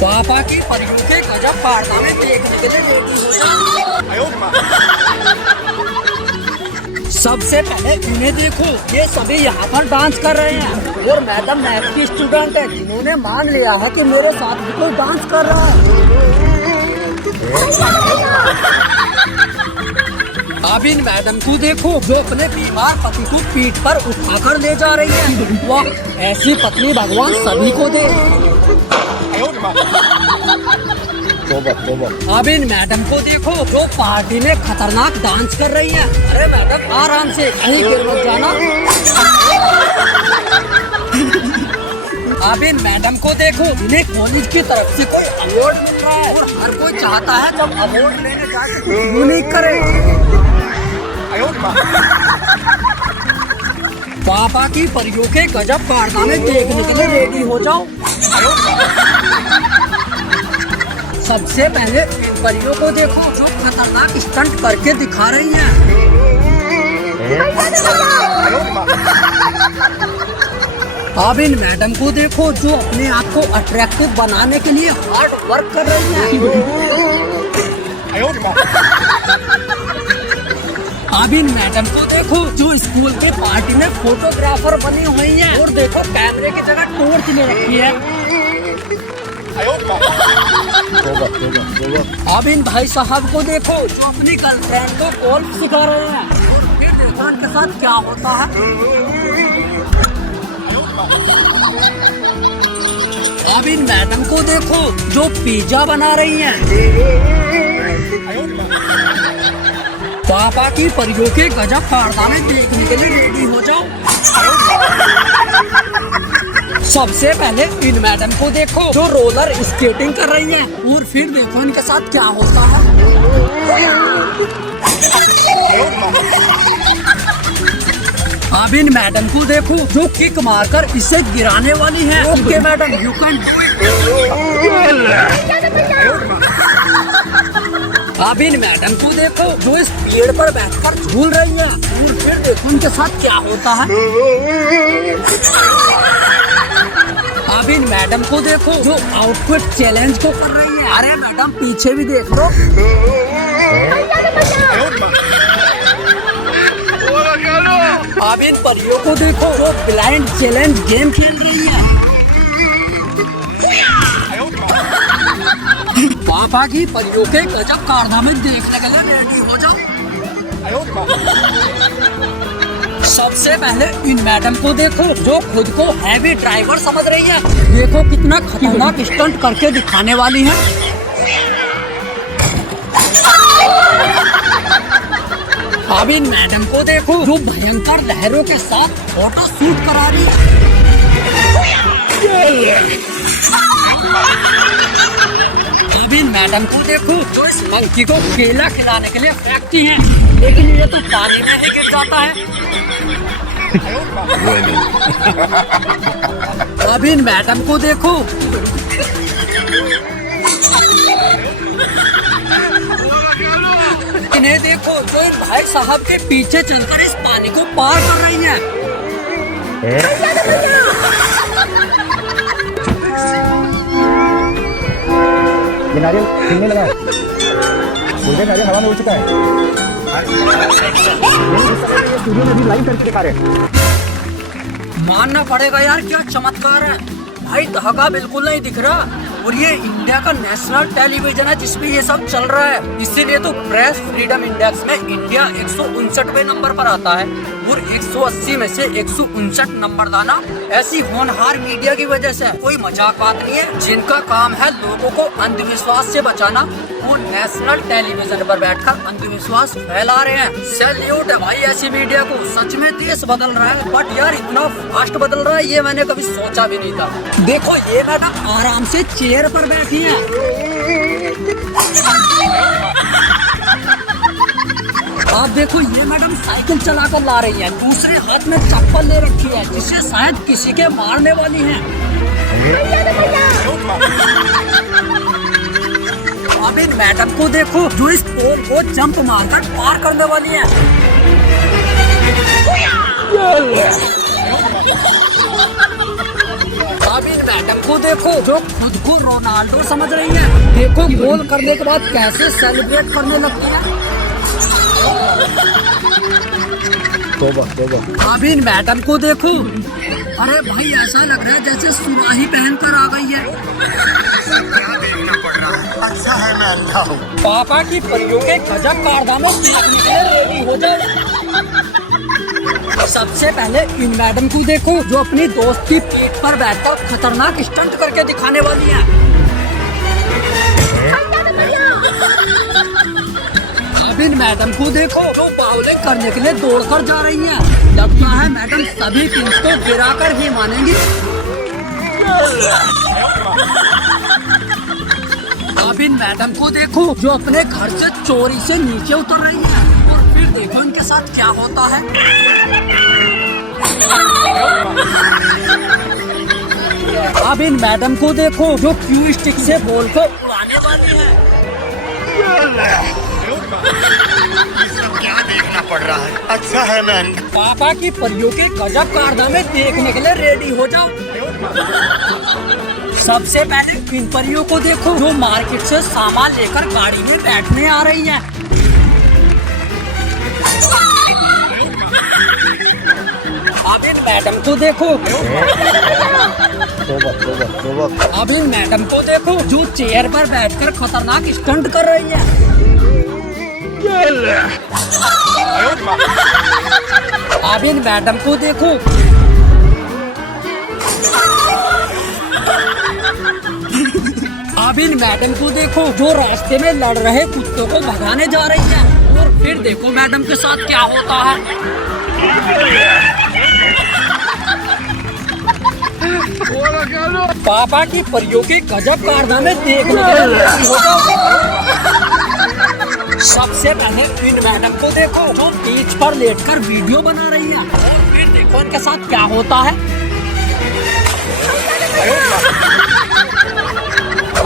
पापा की परियों के गजब कारनामे देखने के लिए रेडी हो जाओ। सबसे पहले इन्हें देखो, ये सभी यहाँ पर डांस कर रहे हैं और मैडम मैथ की स्टूडेंट है जिन्होंने मान लिया है कि मेरे साथ भी कोई डांस कर रहा है। अब इन मैडम को देखो जो अपने बीमार पति को पीठ पर उठाकर ले जा रही है। वाह, ऐसी पत्नी भगवान सभी को दे। अब इन मैडम को देखो जो पार्टी में खतरनाक डांस कर रही है। अरे मैडम आराम से, कहीं गिर मत जाना। अब इन मैडम को देखो, इन्हें कॉलेज की तरफ से कोई अवार्ड मिल रहा है और हर कोई चाहता है जब अवार्ड लेने जाके यूनिक करे। पापा की परियों के गजब कारनामे देखने के लिए रेडी हो जाओ। सबसे पहले इन परियों को देखो जो खतरनाक स्टंट करके दिखा रही हैं। अब इन मैडम को देखो जो अपने आप को अट्रैक्टिव बनाने के लिए हार्ड वर्क कर रही हैं। अब इन मैडम को देखो जो स्कूल के पार्टी में फोटोग्राफर बनी हुई हैं और देखो कैमरे की जगह टॉर्च ले रखी है। अब इन भाई साहब को देखो जो अपनी गर्लफ्रेंड को गोल्फ सिखा रहे हैं और फिर देखो उनके साथ क्या होता है। अब इन मैडम को देखो जो पिज्जा बना रही हैं। पापा की परियों के गजब कारनामे देखने के लिए रेडी हो जाओ। सबसे पहले इन मैडम को देखो जो रोलर स्केटिंग कर रही हैं और फिर देखो इनके साथ क्या होता है। अब इन मैडम को देखो जो किक मारकर इसे गिराने वाली है। Okay madam, you can. अब इन मैडम को देखो जो इस पेड़ पर बैठकर झूल रही है और फिर देखो उनके साथ क्या होता है। अब इन मैडम को देखो जो आउटफिट चैलेंज को कर रही है। अरे मैडम पीछे भी देख लो। अब इन परियों को देखो जो ब्लाइंड चैलेंज गेम खेल रही है। पापा की परियों के गजब कारनामे देखने के लिए रेडी हो जाओ। सबसे पहले इन मैडम को देखो जो खुद को हैवी ड्राइवर समझ रही है। देखो कितना खतरनाक स्टंट करके दिखाने वाली है। अब इन मैडम को देखो जो भयंकर लहरों के साथ फोटो शूट करा रही है। अब इन मैडम को देखो जो इस मंकी को केला खिलाने के लिए फेंकती हैं, लेकिन ये तो पानी में ही गिर जाता है। अब इन मैडम को देखो इन्हें देखो जो इन भाई साहब के पीछे चलकर इस पानी को पार कर रही हैं। ये नारियल खिलने लगा है। नारियल हवा में उड़ चुका है। स्टूडियो में भी लाइव करके दिखा रहे हैं। मानना पड़ेगा यार, क्या चमत्कार है भाई। धागा बिल्कुल नहीं दिख रहा और ये इंडिया का नेशनल टेलीविजन है जिसमें ये सब चल रहा है। इसीलिए तो प्रेस फ्रीडम इंडेक्स में इंडिया 159वें नंबर पर आता है और 180 में से 159 नंबर लाना ऐसी होनहार मीडिया की वजह से कोई मजाक बात नहीं है। जिनका काम है लोगों को अंधविश्वास से बचाना, वो नेशनल टेलीविजन पर बैठकर अंधविश्वास फैला रहे हैं। सैल्यूट है भाई ऐसी मीडिया को। सच में देश बदल रहा है, बट यार इतना फास्ट बदल रहा है ये मैंने कभी सोचा भी नहीं था। देखो ये मैडम आराम से चेयर पर बैठी है। आप देखो ये मैडम साइकिल चलाकर ला रही है, दूसरे हाथ में चप्पल ले रखी है जिससे शायद किसी के मारने वाली है। अब इन मैडम को देखो जो इस पोल को जंप मारकर पार करने वाली है। अब इन मैडम को देखो जो खुद को रोनाल्डो समझ रही है। देखो गोल करने के बाद कैसे सेलिब्रेट करने लगती है। तोबा तोबा। अभी इन मैडम को देखो, अरे भाई ऐसा लग रहा है जैसे सुराही पहनकर आ गई है। अच्छा है मैं अंधा हूँ। पापा की परियों के गजब कारनामे देखने के लिए रेडी हो जाए। सबसे पहले इन मैडम को देखो जो अपनी दोस्त की पीठ पर बैठकर खतरनाक स्टंट करके दिखाने वाली है। अब इन मैडम को देखो जो बाउलिंग करने के लिए दौड़कर जा रही है। लगता है मैडम सभी पिंच को गिराकर ही मानेंगी। अब इन मैडम को देखो जो अपने घर से चोरी से नीचे उतर रही है और फिर देखो इनके साथ क्या होता है। अब इन मैडम को देखो जो क्यू स्टिक से बॉल को उड़ाने वाली है। क्या देखना पड़ रहा है। अच्छा है मैं अंधा। पापा की परियों के गजब कारनामे देखने के लिए रेडी हो जाओ। सबसे पहले इन परियों को देखो जो मार्केट से सामान लेकर गाड़ी में बैठने आ रही है। अब इन मैडम को देखो, तोबा तोबा तोबा। अब इन मैडम को देखो जो चेयर पर बैठकर खतरनाक स्टंट कर रही है। अब इन मैडम को देखो, अब इन मैडम को देखो जो रास्ते में लड़ रहे कुत्तों को भगाने जा रही है। और फिर देखो मैडम के साथ क्या होता है। पापा की परियों की गजब कारनामे देखने के लिए रेडी हो जाओ। सबसे पहले इन मैडम को देखो जो बीच पर लेटकर वीडियो बना रही है। और फिर देखो इनके साथ क्या होता है।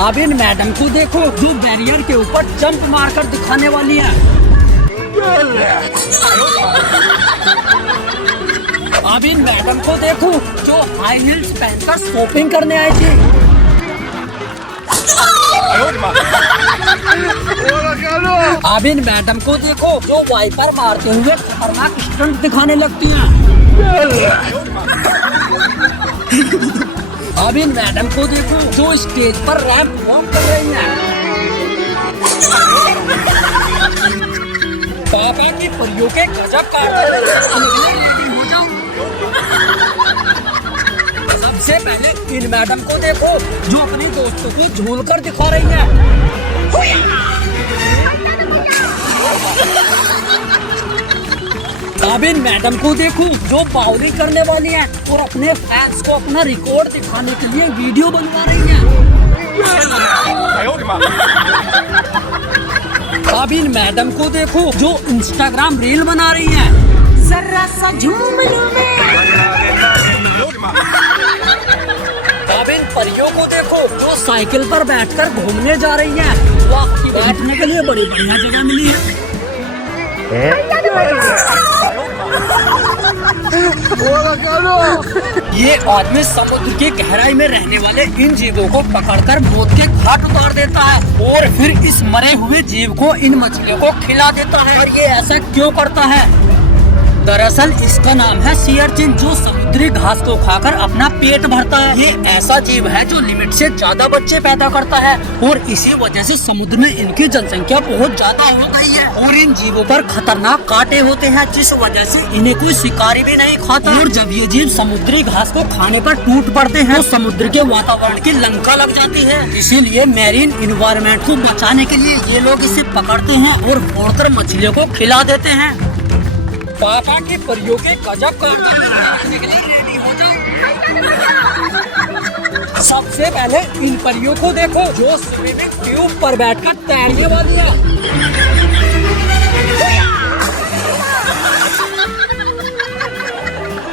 अब इन मैडम को देखो जो बैरियर के ऊपर जंप मारकर दिखाने वाली है। अब इन मैडम को देखो जो हाई हील्स पहनकर शॉपिंग करने आई थी। अब इन मैडम को देखो जो वाइपर मारते हुए खतरनाक स्टंट दिखाने लगती हैं। अब इन मैडम को देखो जो स्टेज पर रैंप वॉक कर रही हैं। पापा की परियों के गजब कारनामे रेडी हो जाओ। सबसे पहले इन मैडम को देखो जो अपनी दोस्तों को झूल कर दिखा रही है। अब इन मैडम को देखो जो बाउलिंग करने वाली है और अपने फैंस को अपना रिकॉर्ड दिखाने के लिए वीडियो बनवा रही है। अब इन मैडम को देखो जो इंस्टाग्राम रील बना रही है। जरा सा झूम लूं मैं। अब इन परियों को देखो जो साइकिल पर बैठकर घूमने जा रही है। वाह, बैठने के लिए बड़ी बढ़िया जगह मिली है। ये आदमी समुद्र की गहराई में रहने वाले इन जीवों को पकड़कर मौत के घाट उतार देता है और फिर इस मरे हुए जीव को इन मछलियों को खिला देता है। और ये ऐसा क्यों करता है? दरअसल इसका नाम है सी अर्चिन जो समुद्री घास को खाकर अपना पेट भरता है। ये ऐसा जीव है जो लिमिट से ज्यादा बच्चे पैदा करता है और इसी वजह से समुद्र में इनकी जनसंख्या बहुत ज्यादा हो गई है। और इन जीवों पर खतरनाक कांटे होते हैं जिस वजह से इन्हें कोई शिकारी भी नहीं खाता। और जब ये जीव समुद्री घास को खाने पर टूट पड़ते हैं तो समुद्र के वातावरण की लंका लग जाती है। इसीलिए मैरीन इन्वायरमेंट को बचाने के लिए ये लोग इसे पकड़ते हैं और फोड़कर मछलियों को खिला देते हैं। पापा की परियों के गजब कारनामे के लिए रेडी हो जाओ। सबसे पहले इन परियों को देखो जो स्विमिंग ट्यूब पर बैठकर तैरने वाली है।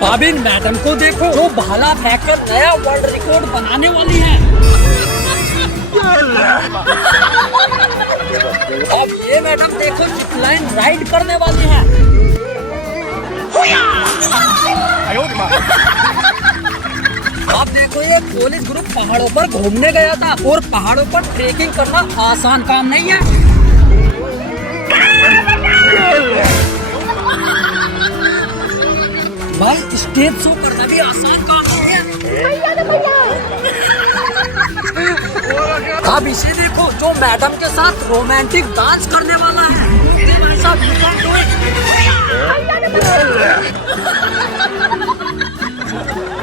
अब इन मैडम को देखो जो भाला फेंककर नया वर्ल्ड रिकॉर्ड बनाने वाली है। अब ये मैडम देखो जिपलाइन राइड करने वाली है। आप देखो ये पुलिस ग्रुप पहाड़ों पर घूमने गया था और पहाड़ों पर ट्रेकिंग करना आसान काम नहीं है। भाई स्टेज शो करना भी आसान काम नहीं है। अब इसे देखो जो मैडम के साथ रोमांटिक डांस करने वाला है। भाई साहब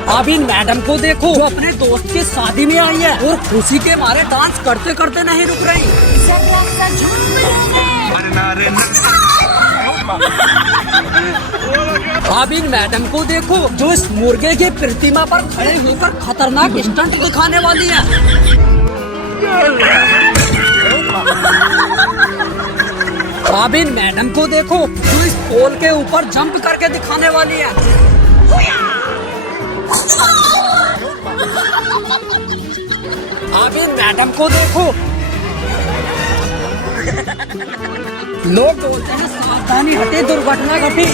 अब इन मैडम को देखो जो अपने दोस्त की शादी में आई है और खुशी के मारे डांस करते करते नहीं रुक रही। जरा सा झूम लूं मैं। अब इन मैडम को देखो जो इस मुर्गे की प्रतिमा पर खड़े होकर खतरनाक स्टंट दिखाने वाली है। अब इन मैडम को देखो जो इस पोल के ऊपर जंप करके दिखाने वाली है। अब इन मैडम को देखो लोग बोलते हैं सावधानी हटे दुर्घटना घटी।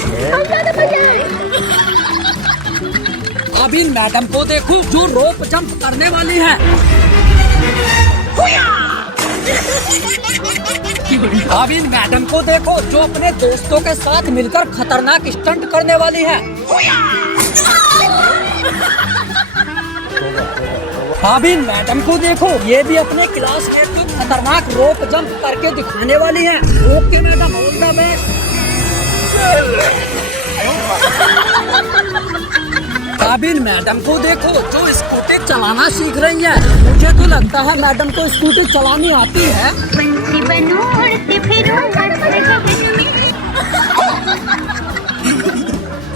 अब इन मैडम को देखो जो रोप जंप करने वाली है। अब इन मैडम को देखो जो अपने दोस्तों के साथ मिलकर खतरनाक स्टंट करने वाली है। अब इन मैडम को देखो ये भी अपने क्लासमेट को खतरनाक रोप जंप करके दिखाने वाली है। Okay madam all the best. अब इन मैडम को देखो जो स्कूटी चलाना सीख रही है। मुझे तो लगता है मैडम को स्कूटी चलानी आती है। पंछी बनूं उड़ते फिरूं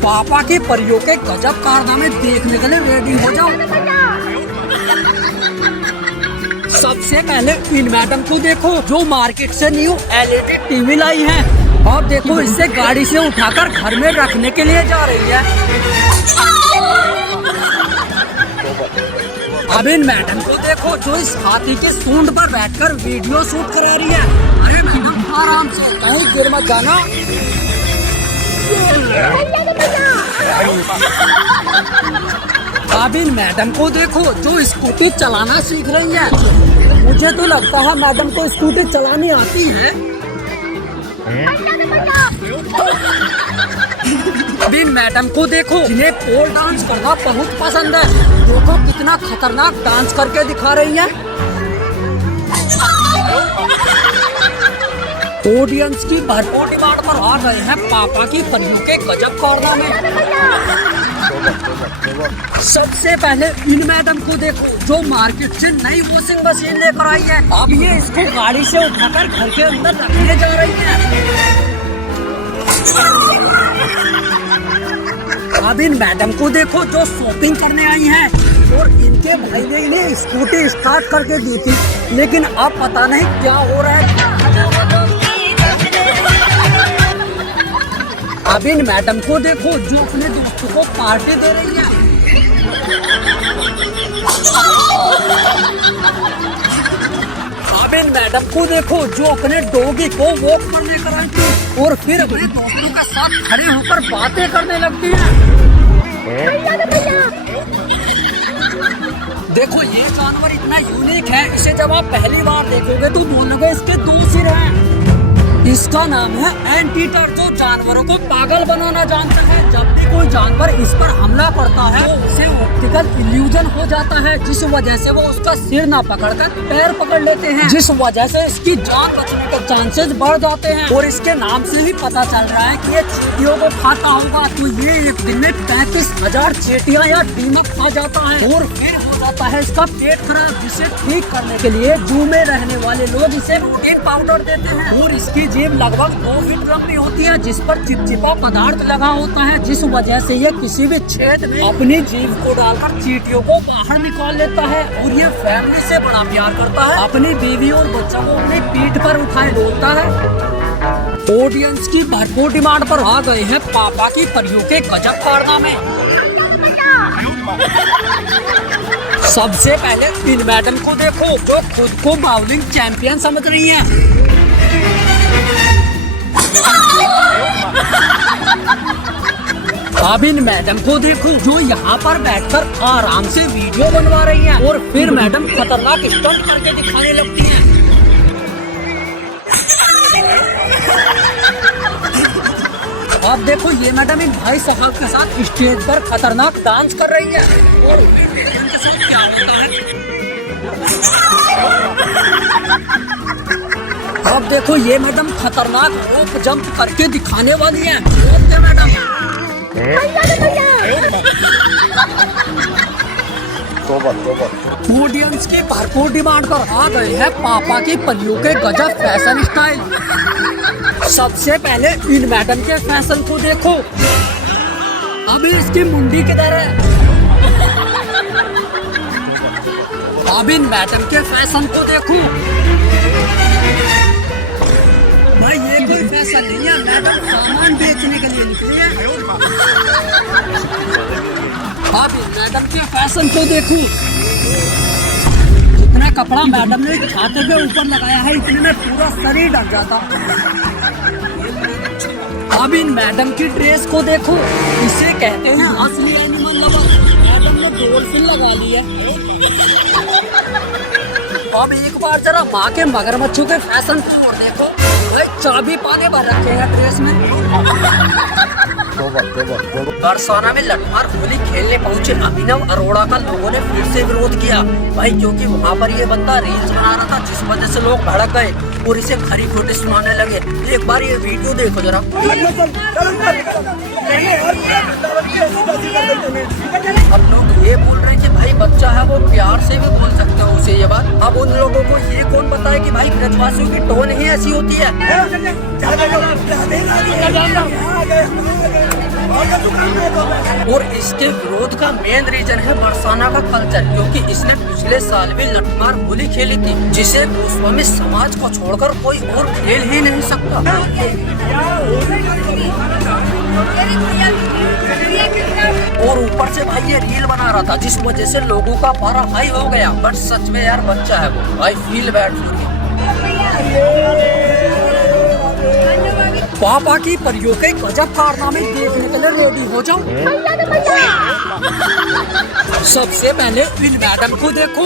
पापा के परियों के गजब कारनामे देखने के लिए रेडी हो जाओ। सबसे पहले इन मैडम को देखो जो मार्केट से न्यू LED टीवी लाई है और देखो इसे गाड़ी से उठाकर घर में रखने के लिए जा रही है। अब इन मैडम को देखो जो इस हाथी के सूंड पर बैठकर वीडियो शूट करा रही है। अरे मैडम आराम से कहीं गिर मत जाना। अब इन मैडम को देखो जो स्कूटी चलाना सीख रही है। मुझे तो लगता है मैडम को स्कूटी चलानी आती है। अब इन मैडम को देखो जिन्हें पोल डांस करना बहुत पसंद है। देखो कितना खतरनाक डांस करके दिखा रही है। ऑडियंस की भरपूर डिमांड पर आ रहे हैं पापा की परियों के गजब कारनामे। सबसे पहले इन मैडम को देखो जो मार्केट से नई वॉशिंग मशीन लेकर आई है। अब ये इसको गाड़ी से उठाकर घर के अंदर रखने जा रही है। अब इन मैडम को देखो जो शॉपिंग करने आई हैं और इनके भाई ने इन्हें स्कूटी स्टार्ट करके दी थी, लेकिन अब पता नहीं क्या हो रहा है। अब इन मैडम को देखो जो अपने दोस्तों को पार्टी दे रही है। अब इन मैडम को देखो जो अपने डॉगी को वॉक पर लेकर आई थी और फिर अपने दोस्तों के साथ खड़े होकर बातें करने लगती है। देखो ये जानवर इतना यूनिक है, इसे जब आप पहली बार देखोगे तो बोलोगे इसके 2 सिर हैं। इसका नाम है एंटीटर जो जानवरों को पागल बनाना जानता है। जब भी कोई जानवर इस पर हमला करता है तो उसे ऑप्टिकल इल्यूजन हो जाता है, जिस वजह से वो उसका सिर ना पकड़कर पैर पकड़ लेते हैं, जिस वजह से इसकी जान बचने के चांसेस बढ़ जाते हैं। और इसके नाम से ही पता चल रहा है कि ये चींटियों को खाता होगा। तो ये एक दिन में 35,000 चींटियां या दीमक खा जाता है और फिर हो जाता है इसका पेट खराब, जिसे ठीक करने के लिए जू में रहने वाले लोग इसे प्रोटीन पाउडर देते हैं। और इसकी जीभ लगभग 2 फीट लंबी होती है जिस पर चिपचिपा पदार्थ लगा होता है, जिस वजह से ये किसी भी छेद में अपनी जीभ को डालकर चींटियों को बाहर निकाल लेता है। और ये फैमिली से बड़ा प्यार करता है, अपनी बीवी और बच्चों को अपनी पीठ पर उठाए डोलता है। ऑडियंस की भरपूर डिमांड पर आ गए हैं पापा की परियों के गजब कारनामे। सबसे पहले इन मैडम को देखो जो खुद को बाउलिंग चैंपियन समझ रही हैं। अब इन मैडम को देखो जो यहाँ पर बैठकर आराम से वीडियो बनवा रही हैं और फिर मैडम खतरनाक स्टंट करके दिखाने लगती हैं। अब देखो ये मैडम इन भाई साहब के साथ स्टेज पर खतरनाक डांस कर रही है और फिर देखो इनके साथ क्या होता है। अब देखो ये मैडम खतरनाक रोप जंप करके दिखाने वाली है। Okay madam. ऑडियंस की भरपूर डिमांड पर आ गए हैं पापा की परियों के गजब फैशन स्टाइल। सबसे पहले इन मैडम के फैशन को देखो। अभी इसकी मुंडी किधर है? अब इन मैडम के फैशन को देखो। भाई ये कोई फैशन नहीं है, मैडम सामान बेचने के लिए निकली है। अब इन मैडम के फैशन को देखो। जितना कपड़ा मैडम ने छाते पे ऊपर लगाया है इतने में पूरा शरीर ढक जाता। अब इन मैडम की ड्रेस को देखो। इसे कहते हैं असली एनिमल लवर। मैडम ने डॉल्फिन लगा ली है। अब एक बार जरा माँ के मगरमच्छों के फैशन को और देखो। भाई चाबी पाने भर रखे हैं ड्रेस में। बरसाना में लठमार होली खेलने पहुंचे अभिनव अरोड़ा का लोगों ने फिर से विरोध किया। भाई क्योंकि वहाँ पर ये बंदा रील्स बना रहा था जिस वजह से लोग भड़क गए और इसे खरी खोटी सुनाने लगे। एक बार ये वीडियो देखो जरा। अब लोग ये बोल रहे थे भाई बच्चा है वो प्यार से भी बोल सकते हो उसे ये बात। अब उन लोगों को ये कौन बताए कि भाई ब्रजवासियों की टोन ही ऐसी होती है। और इसके विरोध का मेन रीजन है बरसाना का कल्चर, क्योंकि इसने पिछले साल भी लठमार होली खेली थी जिसे गोस्वामी समाज को छोड़कर कोई और खेल ही नहीं सकता। और ऊपर से भाई ये रील बना रहा था जिस वजह से लोगों का पारा हाई हो गया। बट सच में यार बच्चा है वो। I feel bad for you. पापा की परियों के गजब कारनामे देखने के लिए रेडी हो जाओ। सबसे पहले इन मैडम को देखो।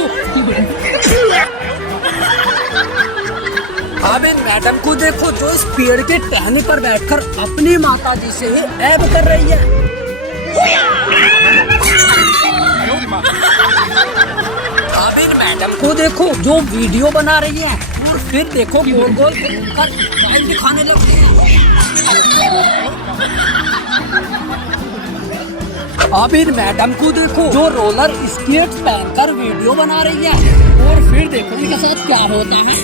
अब इन मैडम को देखो जो इस पेड़ के टहनी पर बैठकर अपनी माता जी से ही ऐब कर रही है। अब इन मैडम को देखो जो वीडियो बना रही है और फिर देखो गोल गोल घूमकर दिखाने लगती है। अब इन मैडम को देखो जो रोलर स्केट्स पहनकर वीडियो बना रही है और फिर देखो इनके साथ क्या होता है।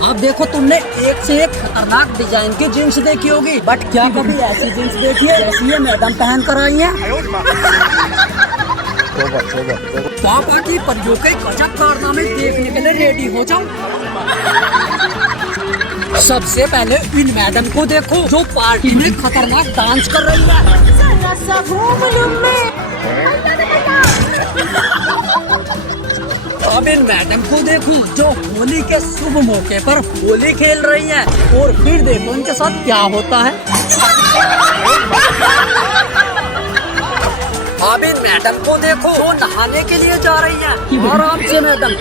अब देखो तुमने एक से एक खतरनाक डिजाइन की जींस देखी होगी, बट क्या कभी ऐसी जींस देखी है जैसी ये मैडम पहन कर आई है। पापा की परियों के गजब कारनामे देखने के लिए रेडी हो जाओ। सबसे पहले इन मैडम को देखो जो पार्टी में खतरनाक डांस कर रही है। अब इन मैडम को देखो जो होली के शुभ मौके पर होली खेल रही है और फिर देखो इनके साथ क्या होता है। अब इन मैडम को देखो जो नहाने के लिए जा रही है आराम से मैडम।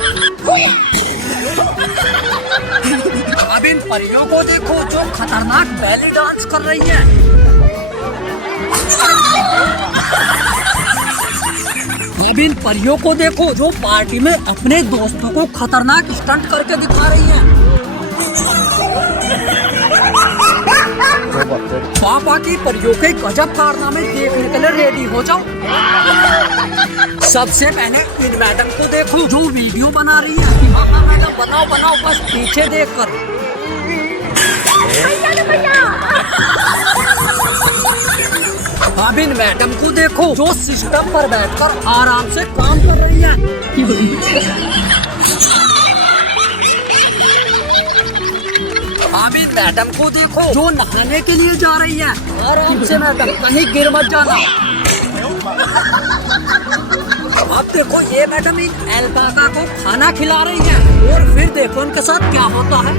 अब इन परियों को देखो जो खतरनाक बैली डांस कर रही है। अब इन परियों को देखो जो पार्टी में अपने दोस्तों को खतरनाक स्टंट करके दिखा रही है। पापा की परियों के गजब कारनामे देखने के लिए रेडी हो जाओ। सबसे पहले इन मैडम को देखो जो वीडियो बना रही है। हाँ मैडम बनाओ बनाओ बस पीछे देखकर। अब इन मैडम को देखो जो सिस्टम पर बैठकर आराम से काम कर रही है। अब इन मैडम को देखो जो नहाने के लिए जा रही है आराम से मैडम, कहीं गिर मत जाना। अब देखो ये मैडम एक एल्पाका को खाना खिला रही है और फिर देखो इनके साथ क्या होता है।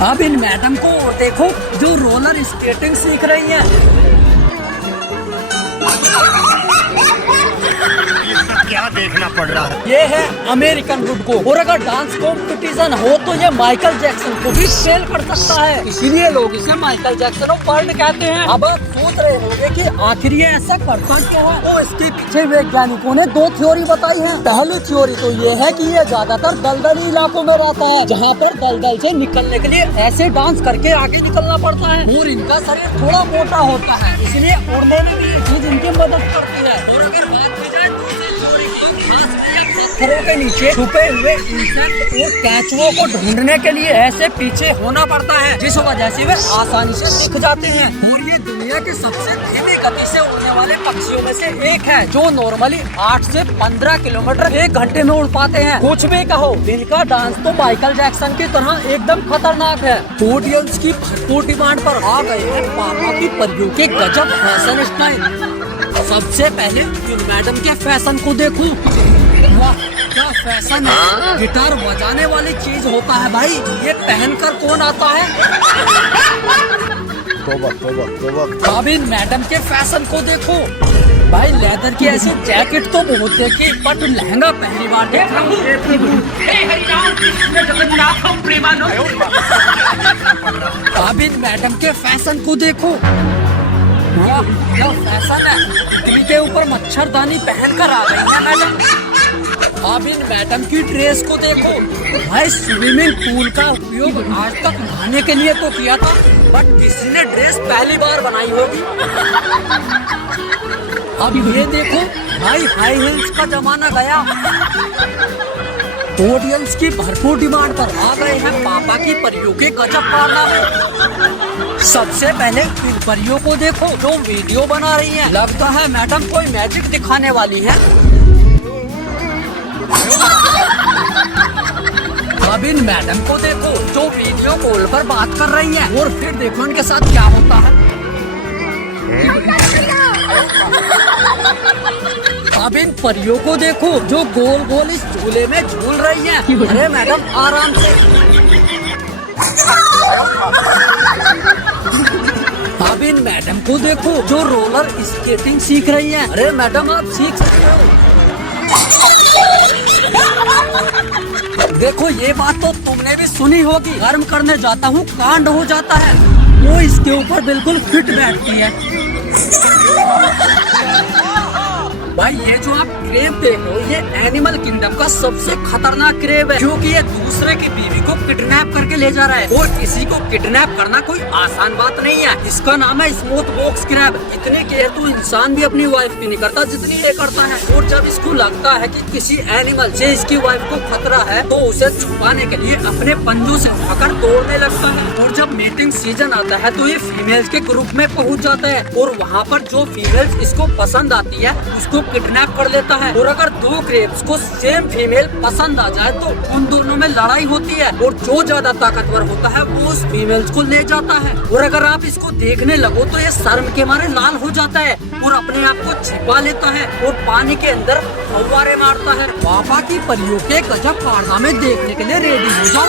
अब इन मैडम को देखो जो रोलर स्केटिंग सीख रही हैं। क्या देखना पड़ रहा है। ये है अमेरिकन वुड को, और अगर डांस कंपटीशन हो तो ये माइकल जैक्सन को भी फेल कर सकता है, इसीलिए लोग इसे माइकल जैक्सन ऑफ वर्ल्ड कहते हैं। अब आप सोच रहे होंगे कि आखिर ये ऐसा करता क्या है, तो इसके पीछे वैज्ञानिकों ने 2 थ्योरी बताई है। पहली थ्योरी तो ये है कि ये ज्यादातर दलदली इलाकों में रहता है, जहाँ पर दलदल से निकलने के लिए ऐसे डांस करके आगे निकलना पड़ता है, और इनका शरीर थोड़ा मोटा होता है, इसलिए उड़ने में भी चीज इनकी मदद करती है। और अगर बात की जाए दूसरी थ्योरी की, पत्थरों के नीचे छुपे हुए इंसेक्ट और केंचुओं को ढूंढने के लिए ऐसे पीछे होना पड़ता है, जिस वजह से वे आसानी से दिख जाते हैं। और ये दुनिया के सबसे धीमी गति से उड़ने वाले पक्षियों में से एक है, जो नॉर्मली 8 से 15 किलोमीटर 1 घंटे में उड़ पाते हैं। कुछ भी कहो, इनका डांस तो माइकल जैक्सन की तरह एकदम खतरनाक है। ऑडियंस की भरपूर डिमांड पर आ गए हैं पापा की परियों के गजब फैशन स्टाइल। सबसे पहले इन मैडम के फैशन को देखो, वाह क्या फैशन है। गिटार बजाने वाली चीज होता है भाई, ये पहनकर कौन आता है। अब इन मैडम के फैशन को देखो भाई, लेदर की ऐसी जैकेट तो बहुत देखी, बट लहंगा पहली बार देख रहा हूँ। अब इन मैडम के फैशन को देखो, वाह क्या फैशन है। दिल्ली के ऊपर मच्छरदानी पहनकर आ गई है मैडम। अब इन मैडम की ड्रेस को देखो भाई, स्विमिंग पूल का उपयोग आज तक नहाने के लिए तो किया था, बट किसी ने ड्रेस पहली बार बनाई होगी। अब ये देखो भाई, हाई हील्स का जमाना गया। ऑडियंस की भरपूर डिमांड पर आ गए हैं पापा की परियों के गजब कारनामे। सबसे पहले इन परियों को देखो जो वीडियो बना रही हैं। लगता है मैडम कोई मैजिक दिखाने वाली है। अब इन मैडम को देखो जो वीडियो कॉल पर बात कर रही हैं, और फिर देखो इनके साथ क्या होता है। अब इन परियों को देखो जो गोल गोल इस झूले में झूल रही हैं। अरे मैडम आराम से। अब इन मैडम को देखो जो रोलर स्केटिंग सीख रही हैं। अरे मैडम आप सीख सकते हो। देखो ये बात तो तुमने भी सुनी होगी, गर्म करने जाता हूँ कांड हो जाता है, वो इसके ऊपर बिल्कुल फिट बैठती है। भाई ये जो आप क्रेब देख रहे हो, ये एनिमल किंगडम का सबसे खतरनाक क्रेब है, क्योंकि ये दूसरे की बीवी को किडनैप करके ले जा रहा है, और किसी को किडनैप करना कोई आसान बात नहीं है। इसका नाम है स्मूथ बॉक्स क्रैब। इतनी केयर तो इंसान भी अपनी वाइफ की नहीं करता जितनी ये करता है। और जब इसको लगता है कि किसी एनिमल से इसकी वाइफ को खतरा है, तो उसे छुपाने के लिए अपने पंजों से उठाकर दौड़ने लगता है। और जब मीटिंग सीजन आता है तो ये फीमेल्स के ग्रुप में पहुँच जाता है, और वहाँ पर जो फीमेल्स इसको पसंद आती है उसको किडनैप कर लेता है। और अगर 2 क्रेब्स को सेम फीमेल पसंद आ जाए तो उन दोनों में लड़ाई होती है, और जो ज्यादा ताकतवर होता है वो उस फीमेल्स को ले जाता है। और अगर आप इसको देखने लगो तो ये शर्म के मारे लाल हो जाता है और अपने आप को छिपा लेता है और पानी के अंदर फव्वारे मारता है। पापा की परियों के गजब कारनामे देखने के लिए रेडी हो जाओ।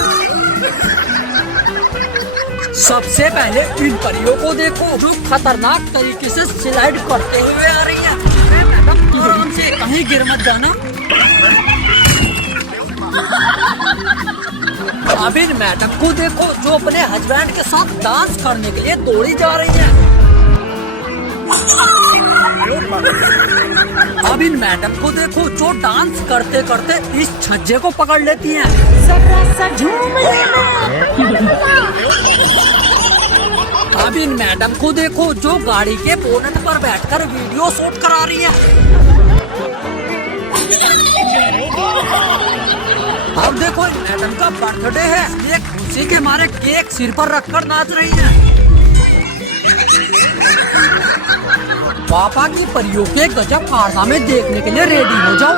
सबसे पहले इन परियों को देखो जो खतरनाक तरीके से स्लाइड करते हुए आ रही है। आराम से, कहीं गिर मत जाना। अब इन मैडम को देखो जो अपने हस्बैंड के साथ डांस करने के लिए दौड़ी जा रही है। अब इन मैडम को देखो जो डांस करते करते इस छज्जे को पकड़ लेती हैं। अब इन मैडम को देखो जो गाड़ी के बोनट पर बैठकर वीडियो शूट करा रही है। अब देखो मैडम का बर्थडे है, ये खुशी के मारे केक सिर पर रखकर नाच रही है। पापा की परियों के गजब कारनामे देखने के लिए रेडी हो जाओ।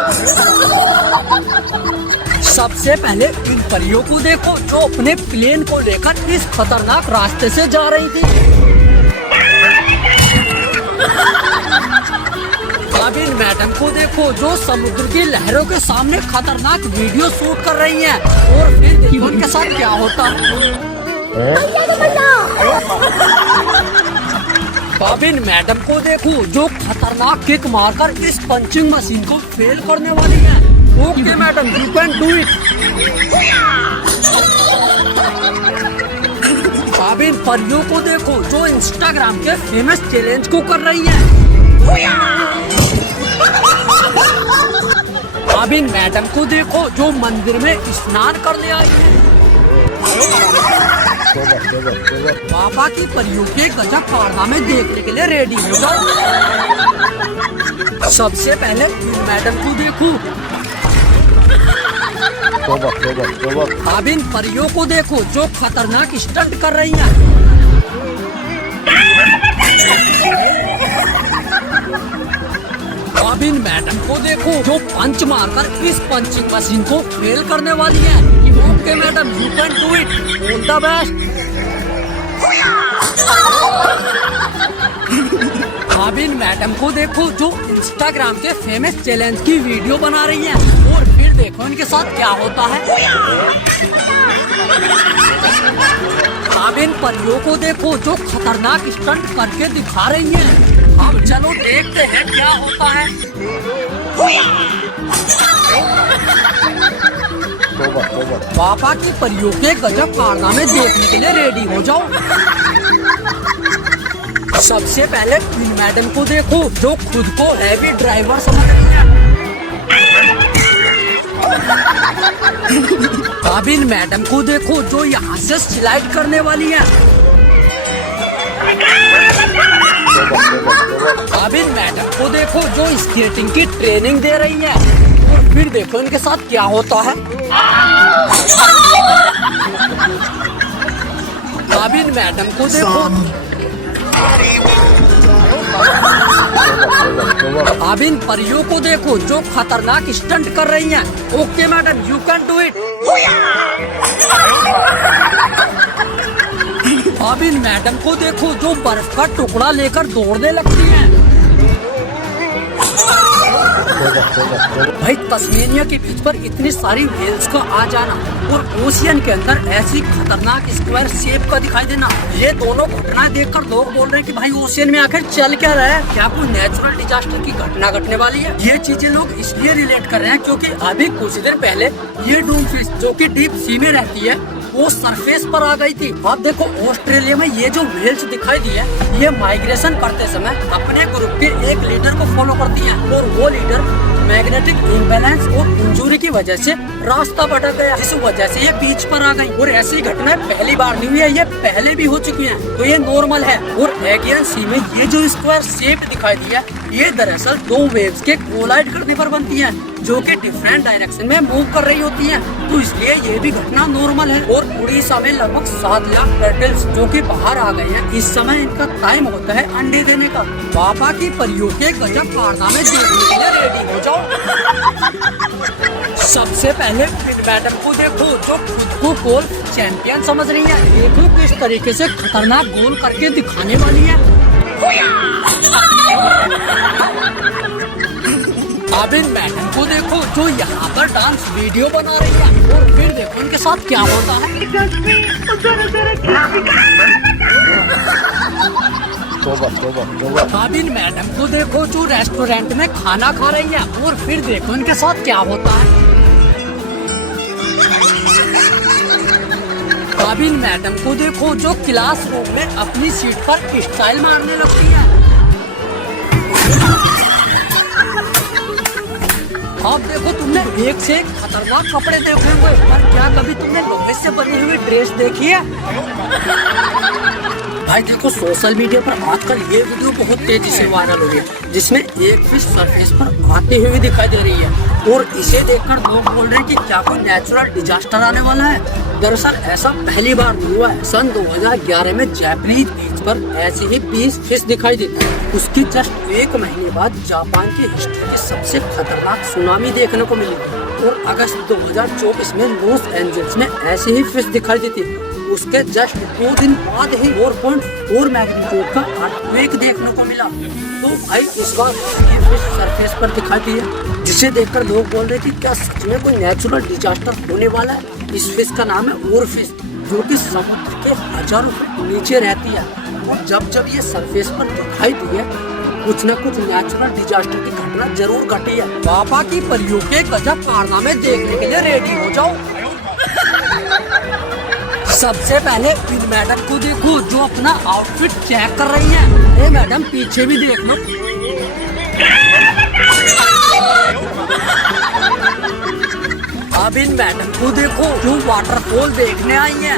सबसे पहले इन परियों को देखो जो अपने प्लेन को लेकर इस खतरनाक रास्ते से जा रही थी। अब इन मैडम को देखो जो समुद्र की लहरों के सामने खतरनाक वीडियो शूट कर रही हैं, और फिर देखो उनके साथ क्या होता है। बाबिन मैडम को देखो जो खतरनाक किक मारकर इस पंचिंग मशीन को फेल करने वाली है। Okay madam, you can do it. Bobbin परियों को देखो जो इंस्टाग्राम के फेमस चैलेंज को कर रही है। बाबिन मैडम को देखो जो मंदिर में स्नान करने आई है। पापा की परियों के गजब कारनामे देखने के लिए रेडी हो जाओ। सबसे पहले मैडम को देखो। अब इन परियों को देखो जो खतरनाक स्टंट कर रही हैं। अब इन मैडम को देखो जो पंच मारकर इस पंचिंग मशीन को फेल करने वाली है। Okay madam, you can do it, all the best. अब इन मैडम को देखो जो इंस्टाग्राम के फेमस चैलेंज की वीडियो बना रही है और फिर देखो इनके साथ क्या होता है। अब इन परियों को देखो जो खतरनाक स्टंट करके दिखा रही हैं। अब चलो देखते हैं क्या होता है। पापा की परियों के गजब कारनामे देखने के लिए रेडी हो जाओ। सबसे पहले मैडम को देखो जो खुद को हैवी ड्राइवर समझ रही है। अब इन मैडम को देखो जो यहाँ से स्लाइड करने वाली है। अब इन मैडम को देखो जो स्केटिंग की ट्रेनिंग दे रही है और फिर देखो इनके साथ क्या होता है। अब इन मैडम को देखो। अब इन परियों को देखो जो खतरनाक स्टंट कर रही हैं। Okay madam, you can do it. अब इन मैडम को देखो जो बर्फ का टुकड़ा लेकर दौड़ने लगती हैं। भाई तस्मेनिया के बीच पर इतनी सारी व्हेल्स का आ जाना और ओशियन के अंदर ऐसी खतरनाक स्क्वायर शेप का दिखाई देना, ये दोनों घटना देखकर लोग बोल रहे हैं कि भाई ओशियन में आखिर चल क्या रहा है, क्या कोई नेचुरल डिजास्टर की घटना घटने वाली है। ये चीजें लोग इसलिए रिलेट कर रहे हैं क्योंकि अभी कुछ दिन पहले ये डूम फिश जो कि डीप सी में रहती है वो सरफेस पर आ गई थी। अब देखो ऑस्ट्रेलिया में ये जो व्हेल्स दिखाई दी है ये माइग्रेशन करते समय अपने ग्रुप के एक लीडर को फॉलो करती है और वो लीडर मैग्नेटिक इम्बैलेंस और इंजरी की वजह से रास्ता भटक गया, इस वजह से ये बीच पर आ गई। और ऐसी घटना पहली बार नहीं हुई है, ये पहले भी हो चुकी है, तो ये नॉर्मल है। और एगियन सी में ये जो स्क्वायर शेप दिखाई दी है ये दरअसल दो वेव्स के कोलाइड करने पर बनती है जो कि डिफरेंट डायरेक्शन में मूव कर रही होती हैं, तो इसलिए ये भी घटना नॉर्मल है। और उड़ीसा में लगभग 7 लाख टर्टल्स जो कि बाहर आ गए हैं, इस समय इनका टाइम होता है अंडे देने का। पापा की परियों के गजब कारनामे देखने के लिए रेडी हो जाओ। सबसे पहले मैडम को देखो जो खुद को गोल्फ चैंपियन समझ रही है। देखो किस तरीके से खतरनाक गोल करके दिखाने वाली है। अब इन मैडम को देखो जो यहाँ पर डांस वीडियो बना रही है और फिर देखो इनके साथ क्या होता है। अब इन मैडम को देखो जो रेस्टोरेंट में खाना खा रही है और फिर देखो इनके साथ क्या होता है। अब इन मैडम को देखो जो क्लासरूम में अपनी सीट पर स्टाइल मारने लगती है। अब देखो तुमने एक से एक खतरनाक कपड़े देखे हुए, पर क्या कभी तुमने लोहे से बनी हुई ड्रेस देखी है? भाई देखो सोशल मीडिया पर आजकल ये वीडियो बहुत तेजी से वायरल हो रही है जिसमें एक फिश सरफेस पर आती हुई दिखाई दे रही है और इसे देखकर लोग बोल रहे हैं कि क्या कोई नेचुरल डिजास्टर आने वाला है। दरअसल ऐसा पहली बार हुआ है। सन 2011 में जापानीज बीच पर ऐसी ही 20 फिश दिखाई देती है। उसकी जस्ट 1 महीने बाद जापान की हिस्ट्री की सबसे खतरनाक सुनामी देखने को मिली और अगस्त 2024 में लॉस एंजल्स में ऐसी ही फिश दिखाई देती है। उसके जस्ट 2 दिन बाद ही 4.4 मैग्नीट्यूड का अर्थक्वेक देखने को मिला। तो भाई इस बार ये फिश सरफेस पर दिखाई दी है जिसे देखकर लोग बोल रहे थे क्या सच में कोई नेचुरल डिजास्टर होने वाला है। इस फिश का नाम है और फिश जो कि समुद्र के हजारों फीट नीचे रहती है। और जब जब ये सरफेस पर दिखाई दी है, कुछ न कुछ नेचुरल डिजास्टर की घटना जरूर घटी है। पापा की परियों के गजब कारनामे देखने के लिए रेडी हो जाओ। सबसे पहले इन मैडम को देखो जो अपना आउटफिट चेक कर रही है। अरे मैडम पीछे भी देख लो। अब इन मैडम को देखो जो वाटरफॉल देखने आई है।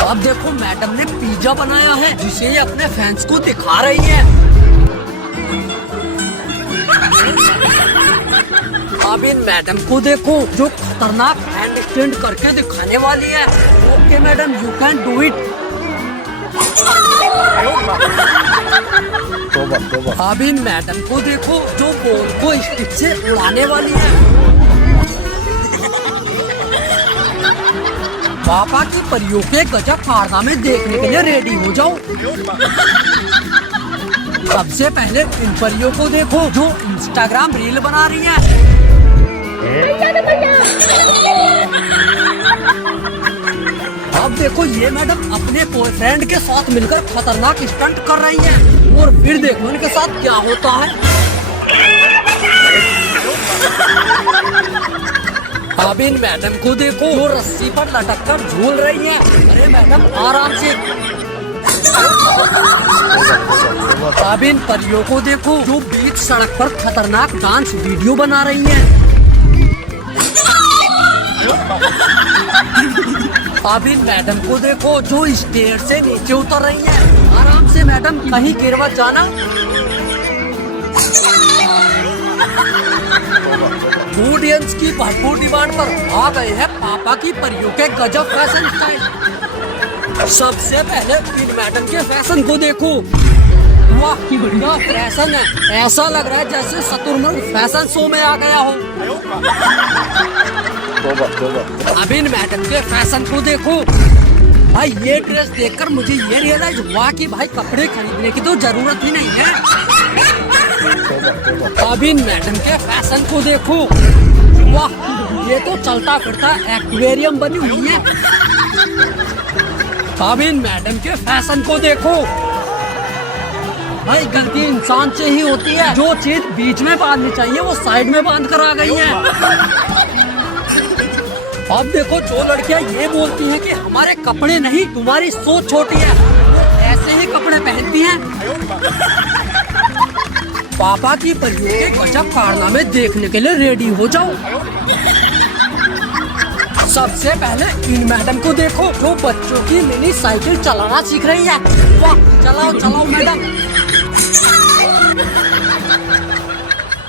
अब देखो मैडम ने पिज्जा बनाया है जिसे ये अपने फैंस को दिखा रही है। अब इन मैडम को देखो जो खतरनाक हैंड स्टैंड करके दिखाने वाली है। Okay madam, you can do it. अब इन मैडम को देखो जो बॉल को स्टिक से उड़ाने वाली है। पापा की परियों के गजब कारनामे देखने के लिए रेडी हो जाओ। सबसे पहले इन परियों को देखो जो इंस्टाग्राम रील बना रही है। अब देखो ये मैडम अपने बॉयफ्रेंड के साथ मिलकर खतरनाक स्टंट कर रही है। और फिर देखो इनके साथ क्या होता है। अब इन मैडम को देखो जो रस्सी पर लटक कर झूल रही है। अरे मैडम आराम से। अब इन परियों को देखो जो बीच सड़क पर खतरनाक डांस वीडियो बना रही है। अब इन मैडम को देखो जो स्टेयर से नीचे उतर रही है। आराम से मैडम, कहीं गिर मत जाना। ऑडियंस की भरपूर डिमांड पर आ गए हैं पापा की परियों के गजब फैशन स्टाइल। सबसे पहले इन मैडम के फैशन को देखो। वाह की बढ़िया फैशन है। ऐसा लग रहा है जैसे शतुरमुर्ग फैशन शो में आ गया हो। अब इन मैडम के फैशन को देखो। भाई ये ड्रेस देखकर मुझे ये रियलाइज हुआ कि भाई कपड़े खरीदने की तो जरूरत ही नहीं है। अब इन मैडम के फैशन को देखो। वाह ये तो चलता फिरता एक्वेरियम बनी हुई है। अब इन मैडम के फैशन को देखो। भाई गलती इंसान से ही होती है। जो चीज बीच में बांधनी चाहिए वो साइड में बांध कर आ गई है। अब देखो जो लड़कियां ये बोलती हैं कि हमारे कपड़े नहीं तुम्हारी सोच छोटी है, वो ऐसे ही कपड़े पहनती हैं। पापा की परियों के गजब कारनामे देखने के लिए रेडी हो जाओ। सबसे पहले इन मैडम को देखो जो बच्चों की मिनी साइकिल चलाना सीख रही है। वाह चलाओ चलाओ मैडम।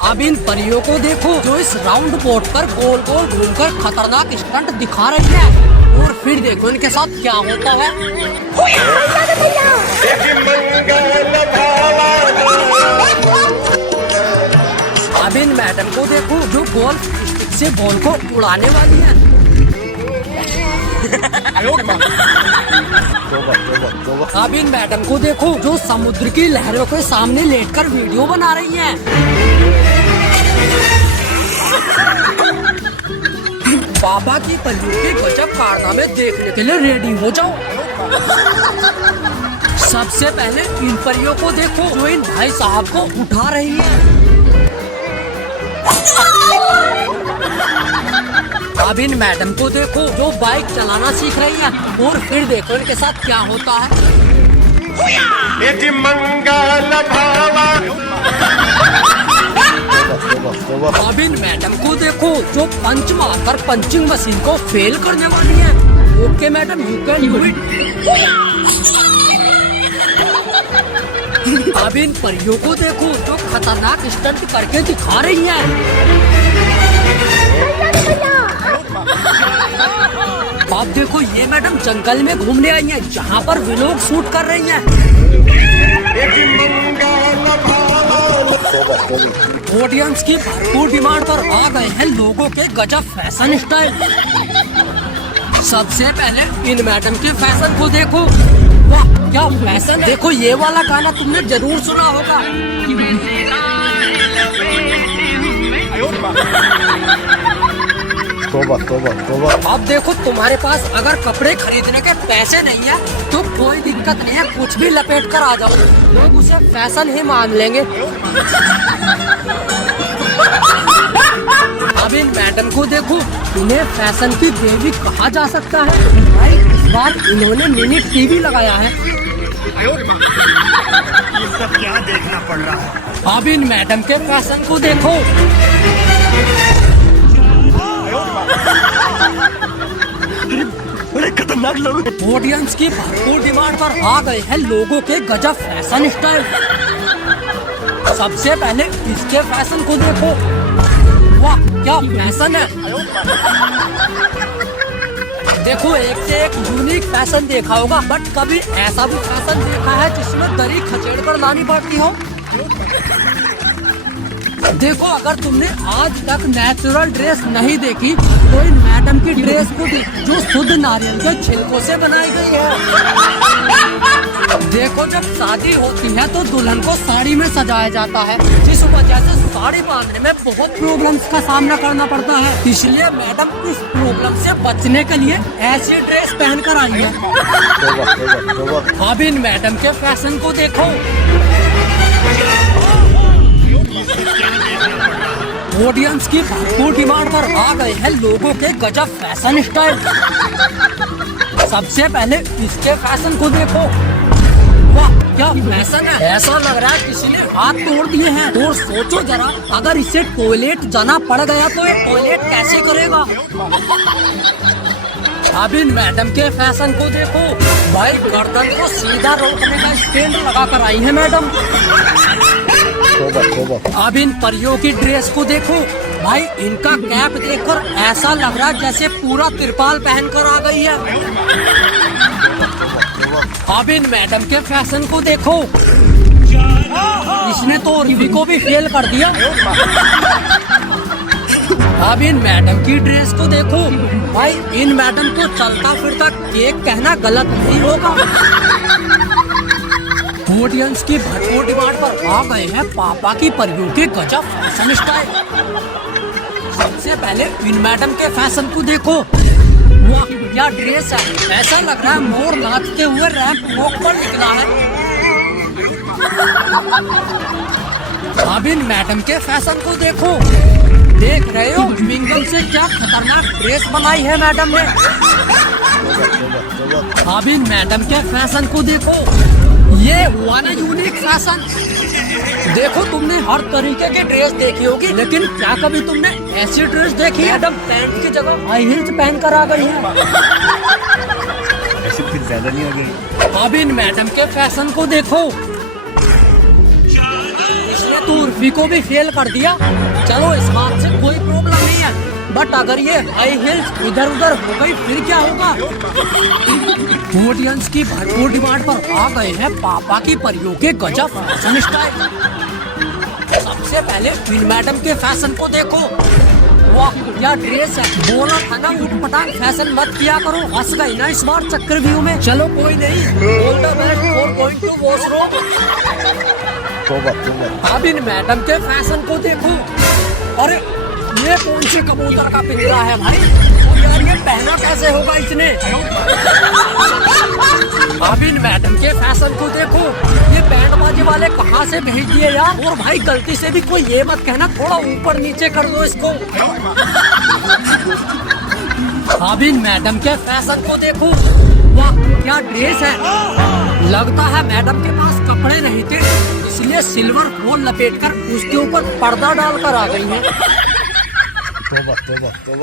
अब इन परियों को देखो जो इस राउंड बोर्ड पर गोल गोल घूमकर खतरनाक स्टंट दिखा रही है। और फिर देखो इनके साथ क्या होता है। अब इन मैडम को देखो जो गोल्फ स्टिक से बॉल को उड़ाने वाली है। अब इन मैडम को देखो जो समुद्र की लहरों के सामने लेटकर वीडियो बना रही है। पापा की परियों के गजब कारनामे देखने के लिए रेडी हो जाओ। सबसे पहले इन परियों को देखो जो इन भाई साहब को उठा रही है। अब इन मैडम को देखो जो बाइक चलाना सीख रही है। और फिर देखो इनके साथ क्या होता है। अब इन मैडम को देखो जो पंच मारकर पंचिंग मशीन को फेल करने वाली है। Okay madam you can do it. अब इन परियों को देखो जो खतरनाक स्टंट करके दिखा रही है। अब देखो ये मैडम जंगल में घूमने आई है जहाँ पर व्लॉग शूट कर रही हैं। ऑडियंस की भरपूर डिमांड पर आ गए हैं लोगों के गजब फैशन स्टाइल। सबसे पहले इन मैडम के फैशन को देखो। वाह क्या फैशन है। देखो ये वाला गाना तुमने जरूर सुना होगा। तोबा तोबा तोबा। अब देखो तुम्हारे पास अगर कपड़े खरीदने के पैसे नहीं है तो कोई दिक्कत नहीं है, कुछ भी लपेट कर आ जाओ, लोग उसे फैशन ही मान लेंगे। अब इन मैडम को देखो, इन्हें फैशन की देवी कहा जा सकता है। भाई इस बार इन्होंने मिनी टीवी लगाया है। ये सब क्या देखना पड़ रहा है। अब इन मैडम के फैशन को देखो, बड़े खतरनाक लोग। ऑडियंस की भरपूर डिमांड पर आ गए हैं लोगों के गजब फैशन स्टाइल। सबसे पहले इसके फैशन को देखो, वाह क्या फैशन है। देखो एक से एक यूनिक फैशन देखा होगा, बट कभी ऐसा भी फैशन देखा है जिसमें दरी खचेड़ कर लानी पड़ती हो। देखो अगर तुमने आज तक नेचुरल ड्रेस नहीं देखी तो इन मैडम की ड्रेस को देखो, जो शुद्ध नारियल के छिलकों से बनाई गई है। देखो जब शादी होती है तो दुल्हन को साड़ी में सजाया जाता है, जिस वजह से साड़ी बांधने में बहुत प्रॉब्लम्स का सामना करना पड़ता है। इसलिए मैडम इस प्रॉब्लम से बचने के लिए ऐसी ड्रेस पहन कर आई है। तोबा तोबा तोबा। अब इन मैडम के फैशन को देखो, ऑडियंस की भरपूर डिमांड पर आ गए हैं लोगों के गजब फैशन स्टाइल। सबसे पहले इसके फैशन को देखो, वाह क्या फैशन है। ऐसा लग रहा है किसी ने हाथ तोड़ दिए हैं। और सोचो जरा, अगर इसे टॉयलेट जाना पड़ गया तो ये टॉयलेट कैसे करेगा। अब इन मैडम के फैशन को देखो, भाई गर्दन को सीधा रोकने का स्टैंड लगा कर आई है मैडम। तोबा तोबा। अब इन परियों की ड्रेस को देखो, भाई इनका कैप देखकर ऐसा लग रहा है जैसे पूरा तिरपाल पहनकर आ गई है। अब इन मैडम के फैशन को देखो, इसने तो उर्वी को भी फेल कर दिया। अब इन मैडम की ड्रेस को देखो, भाई इन मैडम को चलता फिरता केक कहना गलत नहीं होगा। ऑडियंस की भरपूर डिमांड पर आ गए हैं पापा की परियों के गजब फैशन स्टाइल। सबसे पहले इन मैडम के फैशन को देखो, वाह क्या ड्रेस है। ऐसा लग रहा है मोर नाचते हुए रैंप वॉक पर निकला है। अब इन मैडम के फैशन को देखो, देख रहे हो विंगल से क्या खतरनाक ड्रेस बनाई है मैडम ने। अब इन मैडम के फैशन को देखो, ये हुआ ना यूनिक फैशन। देखो तुमने हर तरीके की ड्रेस देखी होगी, लेकिन क्या कभी तुमने ऐसी ड्रेस देखी है मैडम पैंट की जगह हाई हील्स पहन कर आ गई है। ऐसे फिर ज्यादा नहीं हो गई। अब इन मैडम के फैशन को देखो, इसने तो उर्फी को भी फेल कर दिया। चलो इस बात से कोई प्रॉब्लम नहीं है, बट अगर ये हाई हील्स इधर उधर हो गई फिर क्या होगा। ऑडियंस की भरपूर डिमांड पर आ गए हैं पापा की परियों के गजब फैशन स्टाइल। सबसे पहले इन मैडम के फैशन को देखो, वाह क्या ड्रेस है। बोला था ना उठ पटांग फैशन मत किया करो, हंस गई ना इस बार चक्रव्यूह में। चलो कोई नहीं, all the best for going to washroom. तोबा तोबा। अब इन मैडम के फैशन को देखो, अरे ये कौन से कबूतर का पिंजरा है भाई। तो यार ये पहना कैसे होगा इसने। अब इन मैडम के फैशन को देखो, ये बैंडबाजी वाले कहाँ से भेज दिए यार। और भाई गलती से भी कोई ये मत कहना थोड़ा ऊपर नीचे कर दो इसको। अब इन मैडम के फैशन को देखो, वाह क्या ड्रेस है। लगता है मैडम के पास कपड़े नहीं थे, इसलिए सिल्वर फॉल लपेटकर उसके ऊपर पर्दा डालकर आ गई है। तोबा तोबा तोबा।